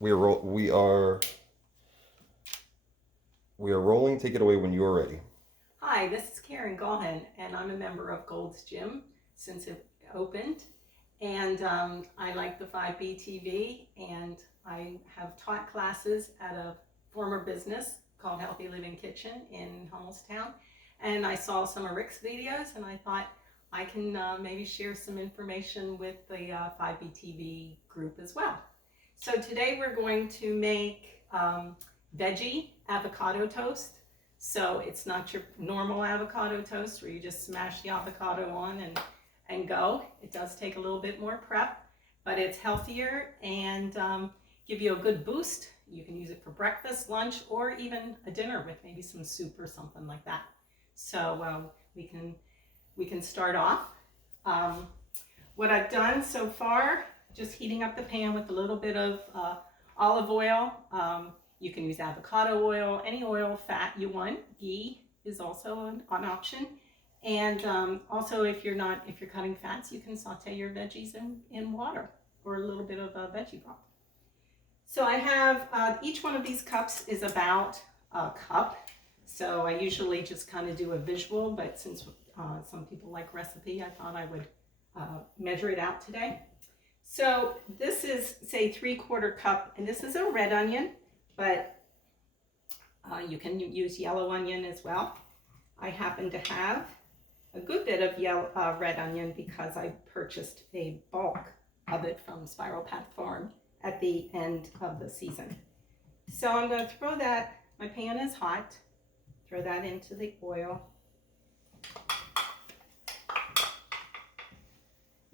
We are rolling. Take it away when you're ready. Hi, this is Karen Gahan, and I'm a member of Gold's Gym since it opened. And I like the 5B and I have taught classes at a former business called Healthy Living Kitchen in Hummelstown. And I saw some of Rick's videos, and I thought I can maybe share some information with the 5B group as well. So today we're going to make veggie avocado toast. So it's not your normal avocado toast where you just smash the avocado on and go. It does take a little bit more prep, but it's healthier and give you a good boost. You can use it for breakfast, lunch, or even a dinner with maybe some soup or something like that. So we can start off. What I've done so far, just heating up the pan with a little bit of olive oil. You can use avocado oil, any oil, fat you want. Ghee is also an option. And also, if you're cutting fats, you can saute your veggies in water or a little bit of a veggie broth. So I have each one of these cups is about a cup. So I usually just kind of do a visual, but since some people like recipe, I thought I would measure it out today. So this is, say, 3/4 cup, and this is a red onion, but you can use yellow onion as well. I happen to have a good bit of red onion because I purchased a bulk of it from Spiral Path Farm at the end of the season. So I'm going to throw that, my pan is hot, throw that into the oil.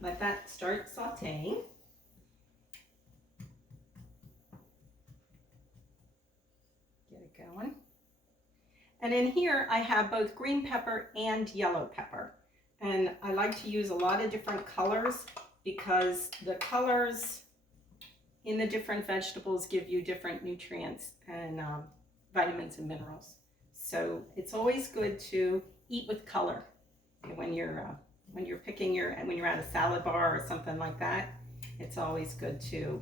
Let that start sauteing. Get it going. And in here I have both green pepper and yellow pepper. And I like to use a lot of different colors because the colors in the different vegetables give you different nutrients and vitamins and minerals. So it's always good to eat with color when you're picking when you're at a salad bar or something like that. It's always good to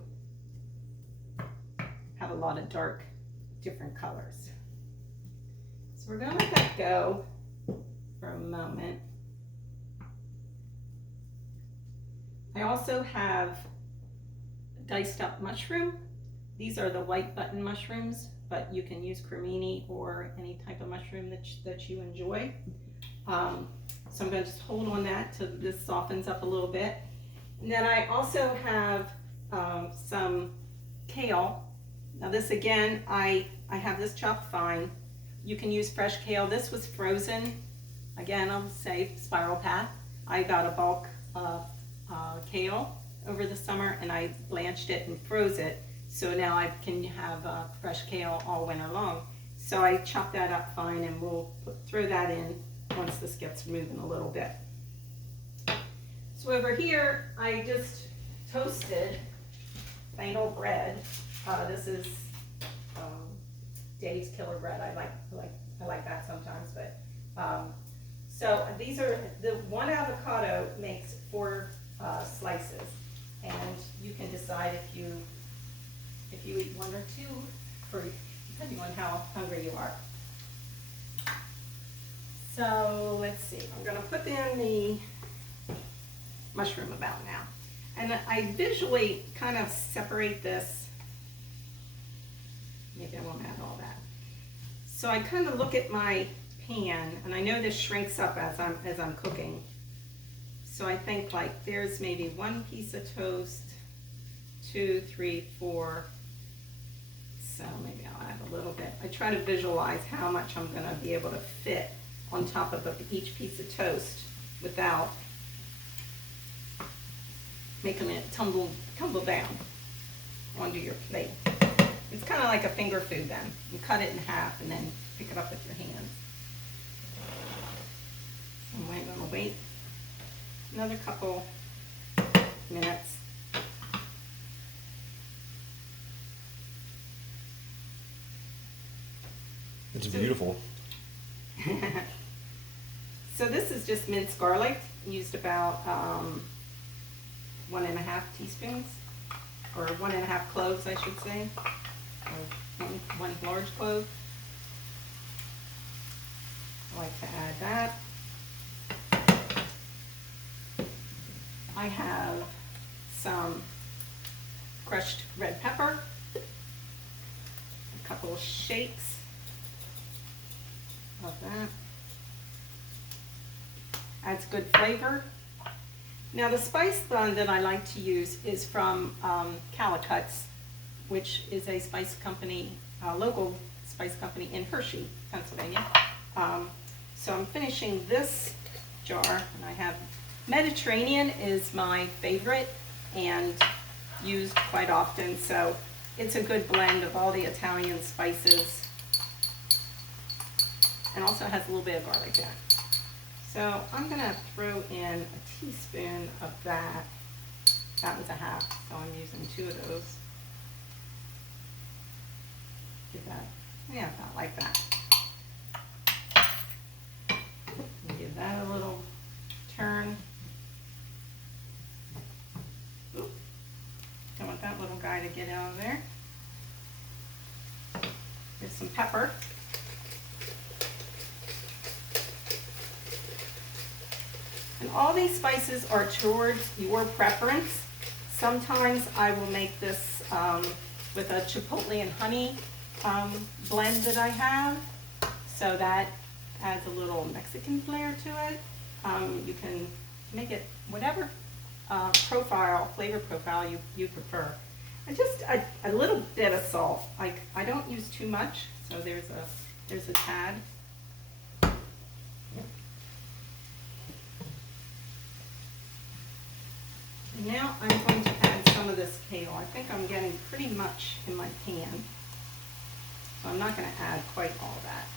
have a lot of dark, different colors. So we're going to let that go for a moment. I also have diced up mushroom. These are the white button mushrooms, but you can use cremini or any type of mushroom that you enjoy. So I'm going to just hold on that till this softens up a little bit. And then I also have some kale. Now this again, I have this chopped fine. You can use fresh kale. This was frozen. Again, I'll say Spiral Path. I got a bulk of kale over the summer and I blanched it and froze it. So now I can have fresh kale all winter long. So I chopped that up fine and we'll throw that in once this gets moving a little bit. So over here, I just toasted plain old bread. This is Dave's Killer Bread. I like that sometimes, but so these are the one avocado makes 4 slices, and you can decide if you eat 1 or 2, for depending on how hungry you are. So let's see. I'm going to put in the mushroom about now, and I visually kind of separate this. Maybe I won't add all that. So I kind of look at my pan, and I know this shrinks up as I'm cooking. So I think like there's maybe 1 piece of toast, 2, 3, 4. So maybe I'll add a little bit. I try to visualize how much I'm going to be able to fit on top of each piece of toast without making it tumble down onto your plate. It's kind of like a finger food then. You cut it in half and then pick it up with your hands. So I'm going to wait another couple minutes. It's beautiful. So this is just minced garlic. Used about 1.5 teaspoons. or 1.5 cloves, I should say. Or one large clove. I like to add that. I have some crushed red pepper, a couple of shakes of that. Adds good flavor. Now the spice blend that I like to use is from Calicuts, which is a spice company, local spice company in Hershey, Pennsylvania. So I'm finishing this jar, and I have Mediterranean is my favorite and used quite often, so it's a good blend of all the Italian spices, and also has a little bit of garlic in it. So I'm gonna throw in a teaspoon of that. That was a half, so I'm using 2 of those. Give that, yeah, about like that. Give that a little turn. Oop. Don't want that little guy to get out of there. There's some pepper. And all these spices are towards your preference. Sometimes I will make this with a chipotle and honey blend that I have. So that adds a little Mexican flair to it. You can make it whatever flavor profile you prefer. And just a little bit of salt. I don't use too much, so there's a tad. Now I'm going to add some of this kale. I think I'm getting pretty much in my pan, so I'm not going to add quite all that.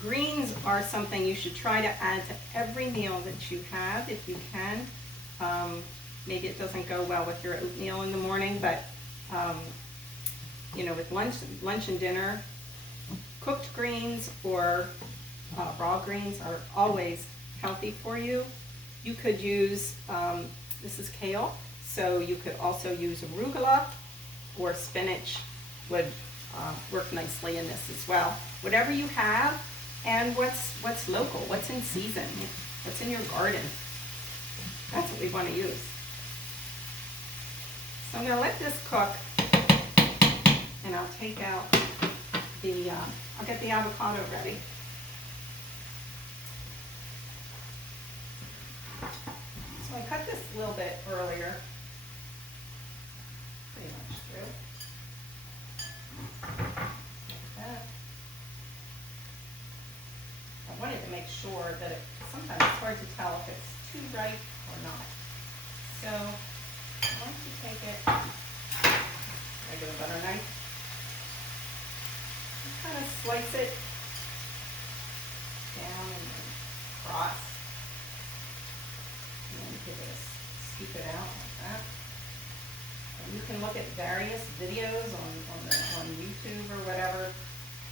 Greens are something you should try to add to every meal that you have if you can. Maybe it doesn't go well with your oatmeal in the morning, but you know, with lunch and dinner, cooked greens or raw greens are always healthy for you. You could use, this is kale, so you could also use arugula, or spinach would work nicely in this as well. Whatever you have, and what's local, what's in season, what's in your garden. That's what we want to use. So I'm going to let this cook, and I'll take out the, I'll get the avocado ready. So I cut this a little bit earlier, pretty much through. Like that. I wanted to make sure that sometimes it's hard to tell if it's too ripe or not. So why don't you take it, regular butter knife, just kind of slice it down and then cross. And then give it scoop it out like that. And you can look at various videos on YouTube or whatever.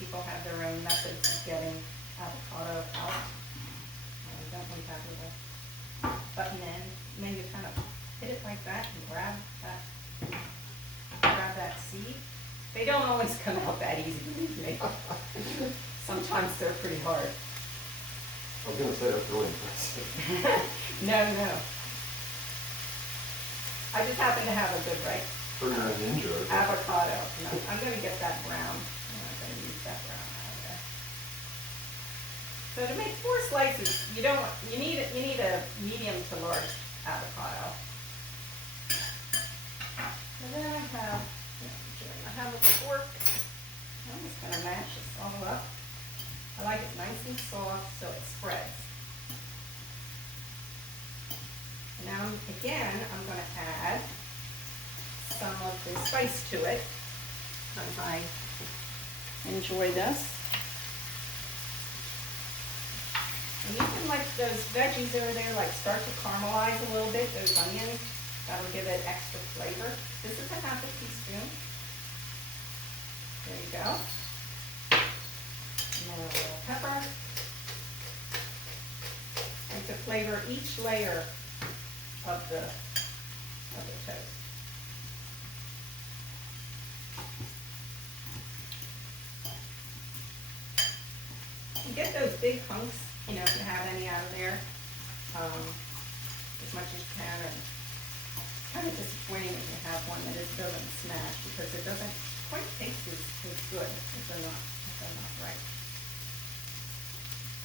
People have their own methods of getting avocado out. I don't want that little button in. And then you kind of hit it like that and grab that seed. They don't always come out that easy, believe me. Sometimes they're pretty hard. I was going to say, that's really impressive. No. I just happen to have a good right For your ninja. avocado. No, I'm going to get that brown. I'm not going to use that brown out there. So to make 4 slices, you need a medium to large avocado. And then I have a fork. I'm just going to mash this all up. I like it nice and soft so it spreads. Now again, I'm going to add some of the spice to it because I enjoy this. And you can, like those veggies over there, like start to caramelize a little bit, those onions. That'll give it extra flavor. This is a half a teaspoon. There you go. And then a little pepper. And and to flavor each layer of the toast. You get those big hunks, you know, if you have any out of there, as much as you can. And it's kind of disappointing if you have one that it doesn't smash, because it doesn't quite taste as good if they're not right.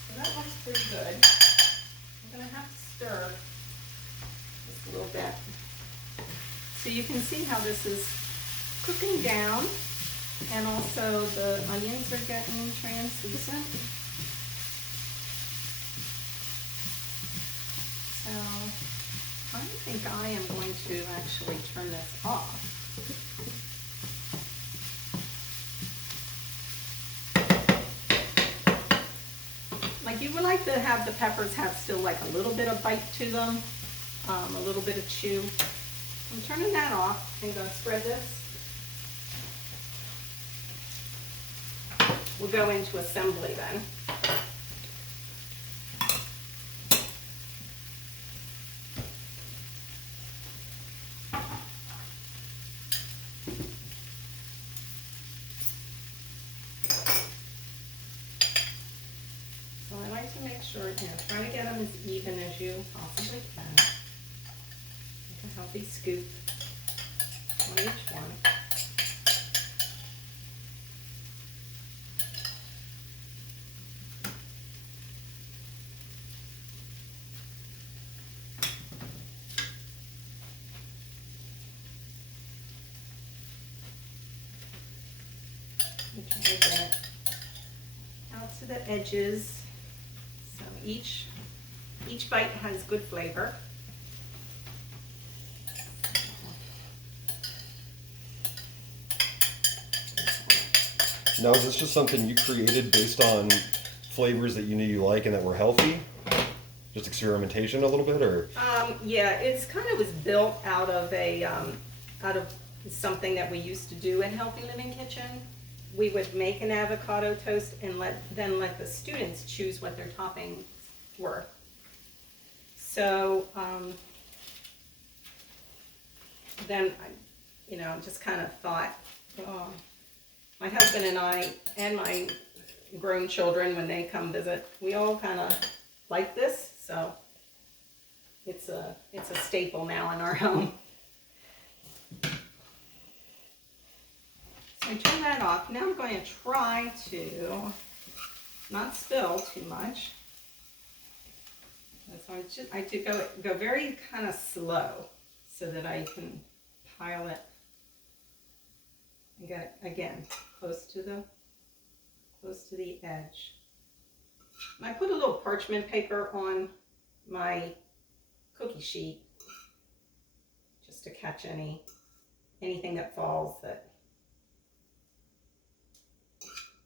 So that looks pretty good. I'm gonna have to stir just a little bit. So you can see how this is cooking down, and also the onions are getting translucent. So I think I am going to actually turn this off. Like, you would like to have the peppers have still like a little bit of bite to them, a little bit of chew. I'm turning that off and going to spread this. We'll go into assembly then. So I like to make sure, you know, trying to get them as even as you possibly can. Make a healthy scoop on each one. Try to get it out to the edges, so each bite has good flavor. Now, is this just something you created based on flavors that you knew you like and that were healthy? Just experimentation a little bit, or? Yeah, it's kind of was built out of something that we used to do in Healthy Living Kitchen. We would make an avocado toast and then let the students choose what their toppings were. So then I just kind of thought, oh, my husband and I and my grown children, when they come visit, we all kind of like this, so it's a staple now in our home. So I turn that off. Now I'm going to try to not spill too much. So I do go very kind of slow so that I can pile it and get it again close to the edge. And I put a little parchment paper on my cookie sheet just to catch anything that falls, that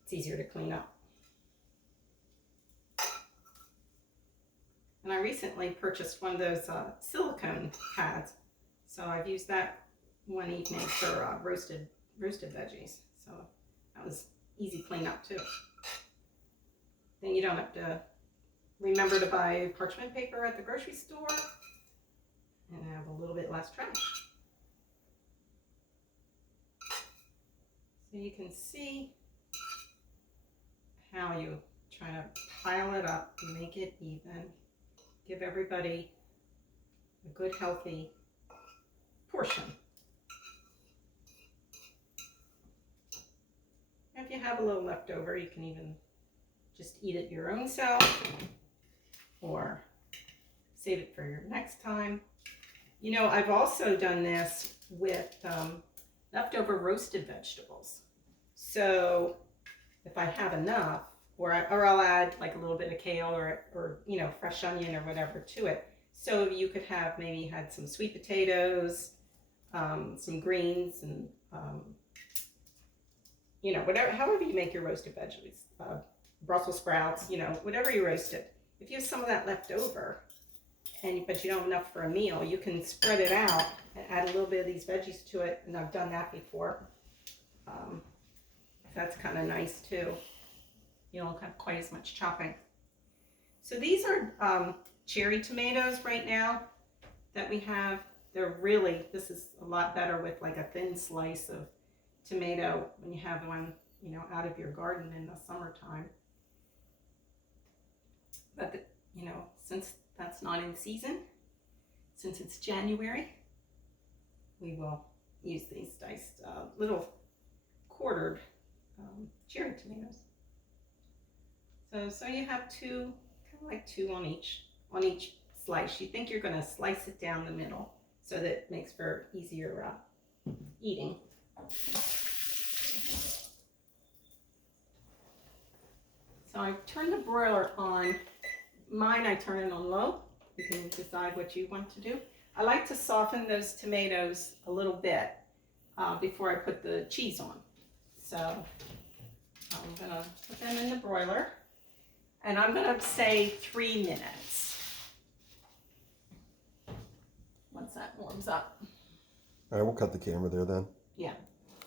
it's easier to clean up. And I recently purchased one of those silicone pads, so I've used that one evening for roasted veggies. So that was easy cleanup too. Then you don't have to remember to buy parchment paper at the grocery store and have a little bit less trash. So you can see how you try to pile it up and make it even. Give everybody a good, healthy portion. If you have a little left over, you can even just eat it your own self or save it for your next time. You know, I've also done this with leftover roasted vegetables. So if I have enough, or I'll add like a little bit of kale or fresh onion or whatever to it. So you could have maybe had some sweet potatoes, some greens, and whatever, however you make your roasted veggies, Brussels sprouts, whatever you roasted. If you have some of that left over, but you don't have enough for a meal, you can spread it out and add a little bit of these veggies to it, and I've done that before. That's kind of nice too. You don't have quite as much chopping. So these are cherry tomatoes right now that we have. This is a lot better with like a thin slice of tomato when you have one, out of your garden in the summertime. But, since that's not in season, since it's January, we will use these diced little quartered cherry tomatoes. So you have two, kind of like two on each slice. You think you're going to slice it down the middle so that it makes for easier eating. So I turned the broiler on. Mine, I turn it on low. You can decide what you want to do. I like to soften those tomatoes a little bit before I put the cheese on. So I'm gonna put them in the broiler, and I'm gonna say 3 minutes. Once that warms up. All right, we'll cut the camera there then. Yeah.